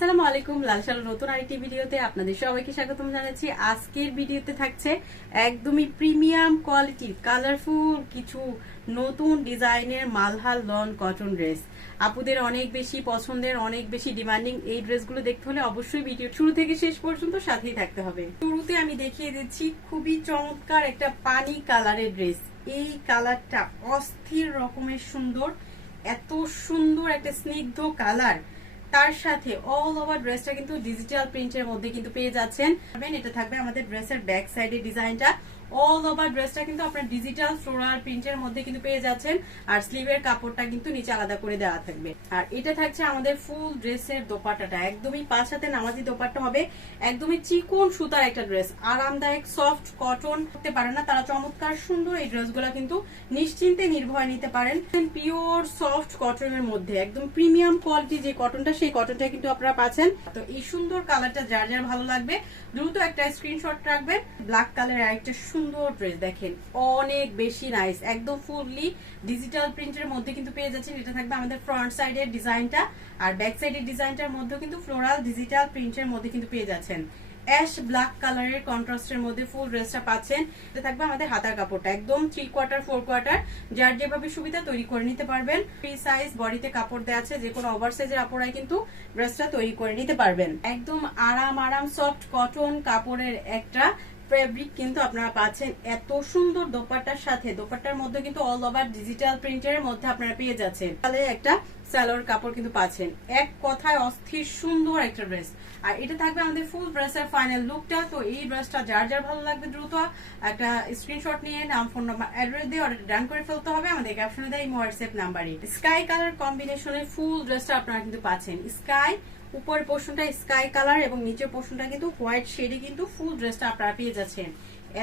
আলাইকুম লালসাল নতুন আরেকটি ভিডিওতে আপনাদের সবাইকে স্বাগতম জানাচ্ছি। আজকের ভিডিওতে থাকছে একদমই প্রিমিয়াম কোয়ালিটির, কালারফুল কিছু নতুন ডিজাইনের মালহাল লন কটন ড্রেস। আপুদের অনেক বেশি পছন্দের, অনেক বেশি ডিমান্ডিং এই ড্রেসগুলো দেখতে হলে অবশ্যই ভিডিও শুরু থেকে শেষ পর্যন্ত সাথেই থাকতে হবে। শুরুতে আমি দেখিয়ে দিচ্ছি খুবই চমৎকার একটা পানি কালারের ড্রেস। এই কালারটা অস্থির রকমের সুন্দর, এত সুন্দর একটা স্নিগ্ধ কালার। তার সাথে অল ওভার ড্রেসটা কিন্তু ডিজিটাল প্রিন্টের মধ্যে কিন্তু পেয়ে যাচ্ছেন। এটা থাকবে আমাদের ড্রেসের ব্যাক সাইডের ডিজাইনটা অল ওভার ড্রেসটা কিন্তু আপনার ডিজিটাল ফ্লোরাল প্রিন্টের মধ্যে কিন্তু পেয়ে যাচ্ছেন। আর স্লিভের কাপড়টা কিন্তু নিচে আলাদা করে দেওয়া থাকবে। আর এটা থাকছে আমাদের ফুল ড্রেসের দোপাট্টাটা। একদমই পাঁচ হাতে নামাজি দোপাট্টা হবে। একদমই চিকন সুতার একটা ড্রেস আরামদায়ক সফট কটন করতে পারেন না। তারা চমৎকার সুন্দর এই ড্রেসগুলো কিন্তু নিশ্চিন্তে নির্ভয় নিতে পারেন। পিওর সফট কটনের মধ্যে। একদম প্রিমিয়াম কোয়ালিটি যে কটনটা সেই কটনটা কিন্তু আপনারা পাচ্ছেন। তো এই সুন্দর কালারটা যার যার ভালো লাগবে, দ্রুত একটা স্ক্রিনশট রাখবেন। ব্ল্যাক কালারের আরেকটা সুন্দর ড্রেস দেখেন, অনেক বেশি নাইস একদম ফুললি ডিজিটাল প্রিন্টের মধ্যে কিন্তু পেয়ে যাচ্ছেন। এটা থাকবে আমাদের ফ্রন্ট সাইডের ডিজাইনটা আর ব্যাক সাইডের ডিজাইনটার মধ্যেও কিন্তু ফ্লোরাল ডিজিটাল প্রিন্টের মধ্যে কিন্তু পেয়ে যাচ্ছেন। অ্যাশ ব্ল্যাক কালারের কন্ট্রাস্টের মধ্যে ফুল ড্রেসটা পাচ্ছেন। এটা থাকবে আমাদের হাতার কাপড়টা, একদম থ্রি কোয়ার্টার ফোর কোয়ার্টার যার যেভাবে সুবিধা তৈরি করে নিতে পারবেন। ফ্রি সাইজ বডিতে কাপড় দেওয়া আছে যে কোনো ওভার সাইজের আপুরাই কিন্তু ড্রেসটা তৈরি করে নিতে পারবেন। একদম আরাম আরাম সফট কটন কাপড়ের একটা ফেব্রিক কিন্তু আপনারা পাচ্ছেন এত সুন্দর দোপাট্টার সাথে। দোপাট্টার মধ্যে কিন্তু অল ওভার ডিজিটাল প্রিন্টের মধ্যে আপনারা পেয়ে যাচ্ছেন। তাহলে একটা স্যালোর কাপড় কিন্তু পাচ্ছেন। এক কথায় অস্থির সুন্দর একটা ড্রেস আর এটা থাকবে আমাদের ফুল ড্রেসের ফাইনাল লুকটা তো এই ড্রেসটা যার যার ভালো লাগবে দ্রুত একটা স্ক্রিনশট নিয়ে নাম ফোন নাম্বার অ্যাড্রেস দিয়ে অর্ডার ডান করে ফেলতে হবে। আমাদের ক্যাপশনে দেয় হোয়াটসঅ্যাপ নাম্বারে স্কাই কালার কম্বিনেশনের ফুল ড্রেসটা আপনারা কিন্তু পাচ্ছেন। স্কাই উপরের পোর্শনটা স্কাই কালার এবং নিচের পোর্শনটা কিন্তু হোয়াইট শেডে কিন্তু ফুল ড্রেসটা আপনারা পেয়ে যাচ্ছেন।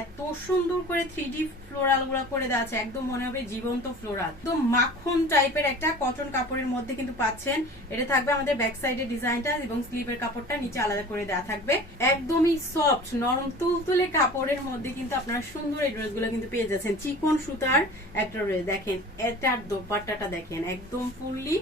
এত সুন্দর করে থ্রি ডি ফ্লোরালগুলা করে দেওয়া আছে, একদম মনে হবে জীবন্ত ফ্লোরাল একদম মাখন টাইপের একটা কটন কাপড়ের মধ্যে কিন্তু পাচ্ছেন। এটা থাকবে আমাদের ব্যাক সাইডের ডিজাইনটা এবং স্লিভের কাপড়টা নিচে আলাদা করে দেওয়া থাকবে। একদমই সফট নরম তুলতুলে কাপড়ের মধ্যে কিন্তু আপনারা সুন্দর এই ড্রেসগুলো কিন্তু পেয়ে যাচ্ছেন। চিকন সুতার একটা ড্রেস দেখেন, এটার দোপাট্টাটা দেখেন, একদম ফুললি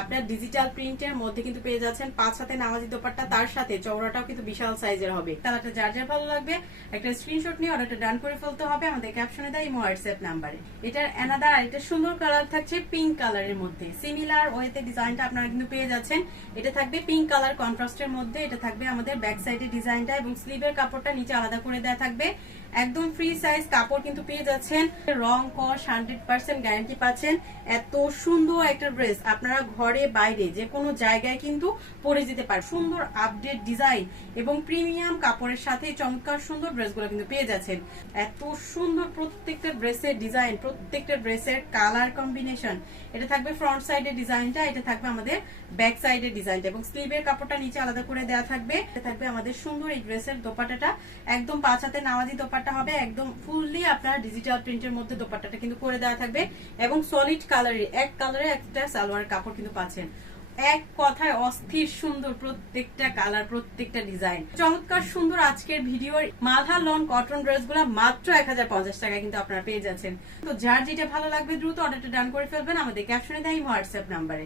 আপনার ডিজিটাল প্রিন্টের মধ্যে কিন্তু পেয়ে যাচ্ছেন। পাঁচ হাতে নামাজি দোপাট্টা, তার সাথে চওড়াটাও কিন্তু বিশাল সাইজের হবে। কালারটা যার যার ভালো লাগবে, একটা স্ক্রিনশট নিয়ে অর্ডারটা ডান করে ফেলতে হবে। আমাদের ক্যাপশনে দেয় হোয়াটসঅ্যাপ নাম্বারে এটার অ্যানাদার সুন্দর কালার থাকছে পিঙ্ক কালারের মধ্যে। সিমিলার ওয়েতে ডিজাইনটা আপনারা কিন্তু পেয়ে যাচ্ছেন। এটা থাকবে পিঙ্ক কালার কন্ট্রাস্টের মধ্যে। এটা থাকবে আমাদের ব্যাক ডিজাইনটা এবং স্লিভের কাপড়টা নিচে আলাদা করে থাকবে। একদম ফ্রি সাইজ কাপড় কিন্তু পেয়ে যাচ্ছেন। রং, কস হান্ড্রেড পার্সেন্ট গ্যারান্টি পাচ্ছেন। এত সুন্দর একটা ড্রেস আপনারা ঘরে, বাইরে যে কোনো জায়গায় কিন্তু পরে যেতে পারে সুন্দর আপডেট ডিজাইন এবং প্রিমিয়াম কাপড়ের সাথে চমৎকার সুন্দর ড্রেসগুলো কিন্তু পেয়ে যাচ্ছেন এত সুন্দর প্রত্যেকটা ড্রেসের ডিজাইন, প্রত্যেকটা ড্রেসের কালার কম্বিনেশন। এটা থাকবে ফ্রন্ট সাইডের ডিজাইনটা, এটা থাকবে আমাদের ব্যাক সাইডের ডিজাইনটা এবং স্লিভের কাপড়টা নিচে আলাদা করে দেওয়া থাকবে। এটা থাকবে আমাদের সুন্দর এই ড্রেসের দোপাটাটা একদম পাঁচ হাতে নামাজি দোপাট্টা হবে, একদম ফুললি আপনার ডিজিটাল প্রিন্টের মধ্যে দোপাট্টাটা কিন্তু করে দেওয়া থাকবে এবং সলিড কালারের, এক কালারের একটা সালোয়ার কাপড় কিন্তু পাচ্ছেন। এক কথায় অস্থির, সুন্দর প্রত্যেকটা কালার প্রত্যেকটা ডিজাইন চমৎকার, সুন্দর আজকের ভিডিও মাধা লন কটন ড্রেসগুলা মাত্র এক টাকায় কিন্তু আপনারা পেয়ে যাচ্ছেন। তো যার যেটা ভালো লাগবে দ্রুত অর্ডারটা ডান করে ফেলবেন আমাদের ক্যাপশনে দেয় হোয়াটসঅ্যাপ নাম্বারে